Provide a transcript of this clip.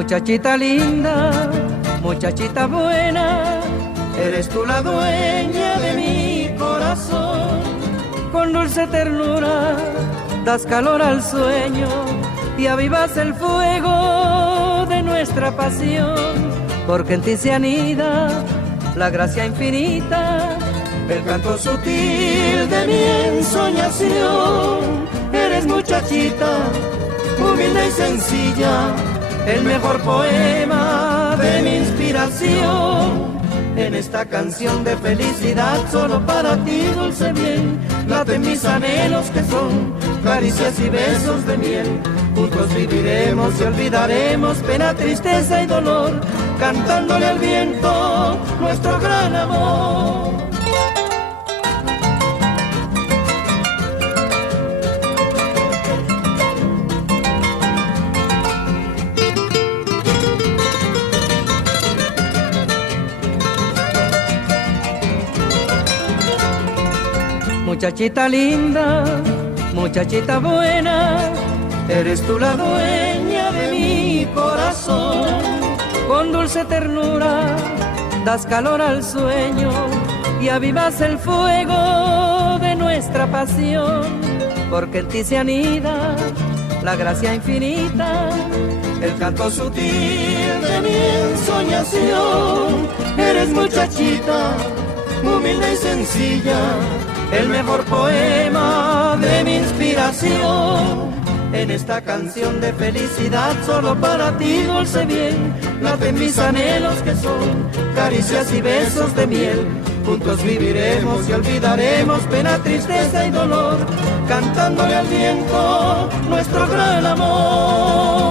Muchachita linda, muchachita buena, eres tú la dueña de mi corazón. Con dulce ternura das calor al sueño y avivas el fuego de nuestra pasión, porque en ti se anida la gracia infinita, el canto sutil de mi ensoñación. Eres muchachita, humilde y sencilla, el mejor poema de mi inspiración. En esta canción de felicidad, solo para ti, dulce bien, laten mis anhelos que son caricias y besos de miel. Juntos viviremos y olvidaremos pena, tristeza y dolor, cantándole al viento nuestro gran amor. Muchachita linda, muchachita buena, eres tú la dueña de mi corazón. Con dulce ternura das calor al sueño y avivas el fuego de nuestra pasión, porque en ti se anida la gracia infinita, el canto sutil de mi ensoñación. Eres muchachita, humilde y sencilla, el mejor poema de mi inspiración. En esta canción de felicidad, solo para ti, dulce bien, laten mis anhelos que son caricias y besos de miel. Juntos viviremos y olvidaremos pena, tristeza y dolor, cantándole al viento nuestro gran amor.